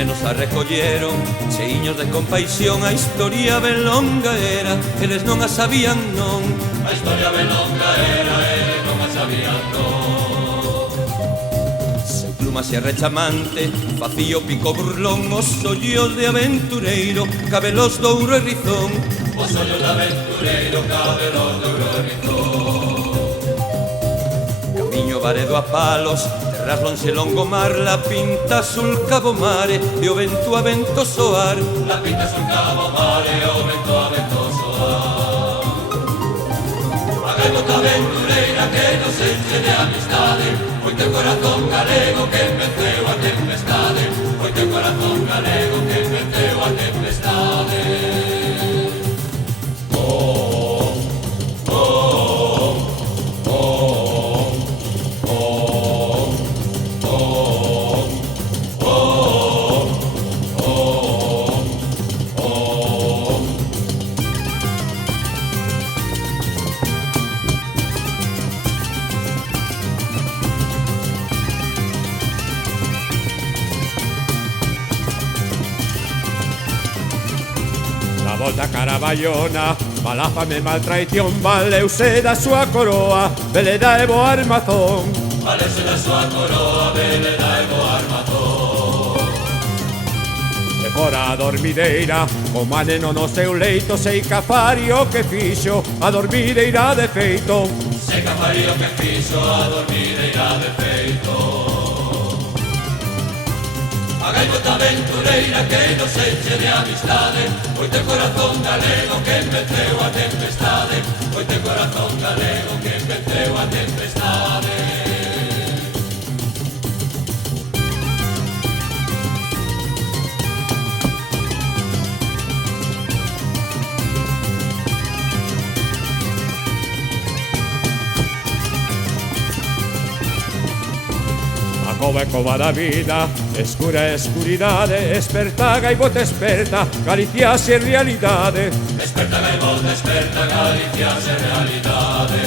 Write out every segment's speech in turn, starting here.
nenos a recolleron, cheiños de compaixón. A historia ben longa era, eles non a sabían, non. A historia ben longa era, eles non a sabían, non. Sen plumas e rechamante, facía o pico burlón, os ollos de aventureiro, cabelos de ouro e rizón. Os ollos de aventureiro, cabelos de ouro e rizón. Camiño varedo a palos, terras lonxe longo mar, la pinta sul cabo mare, e o vento a vento soar. La pinta sul cabo mare, o vento a vento soar. A gaivota aventureira que nos enche de amistade, foi teu corazón galego que venceu a tempestade, foi teu corazón galego que venceu a tempestade. Volta caraballona, mala fame, mal traición, valeuse da súa coroa, veleda e bo armazón. Valeuse da súa coroa, veleda e bo armazón. E fora a dormideira, o maneno no seu leito, sei cafario que fixo a dormideira de feito. Sei cafario que fixo a dormideira de feito. A gaivota aventureira que nos enche de amistade, foi teu corazón galego que venceu a tempestade, foi teu corazón galego que venceu a tempestade. Cova e cova da vida, escura escuridade, esperta, gaivota esperta, Galicia en realidade. Esperta, gaivota esperta, Galicia en realidade.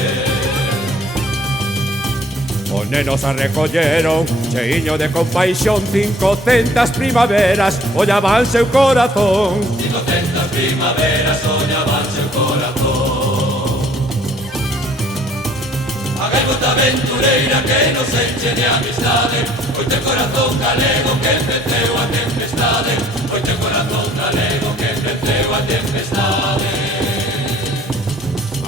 Os nenos a recolleron, cheiño de compaixón, 500 primaveras, ollaban seu corazón. 500 primaveras, ollaban seu corazón. A gaivota aventureira que nos enche de amistade, foi teu corazón galego que venceu a tempestade, foi teu corazón galego que venceu a tempestade.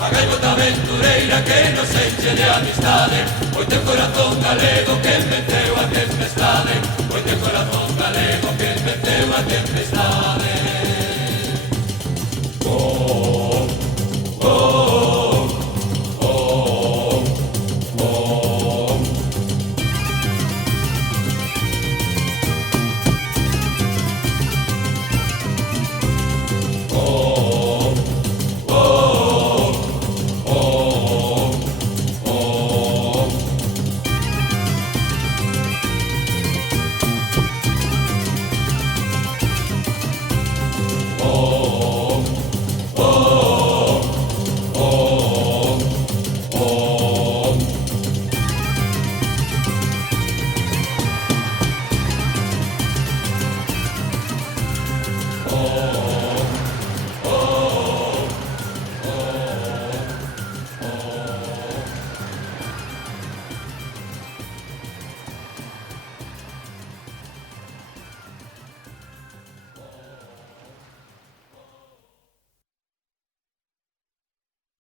A gaivota aventureira que nos enche de amistade, foi teu corazón galego que venceu a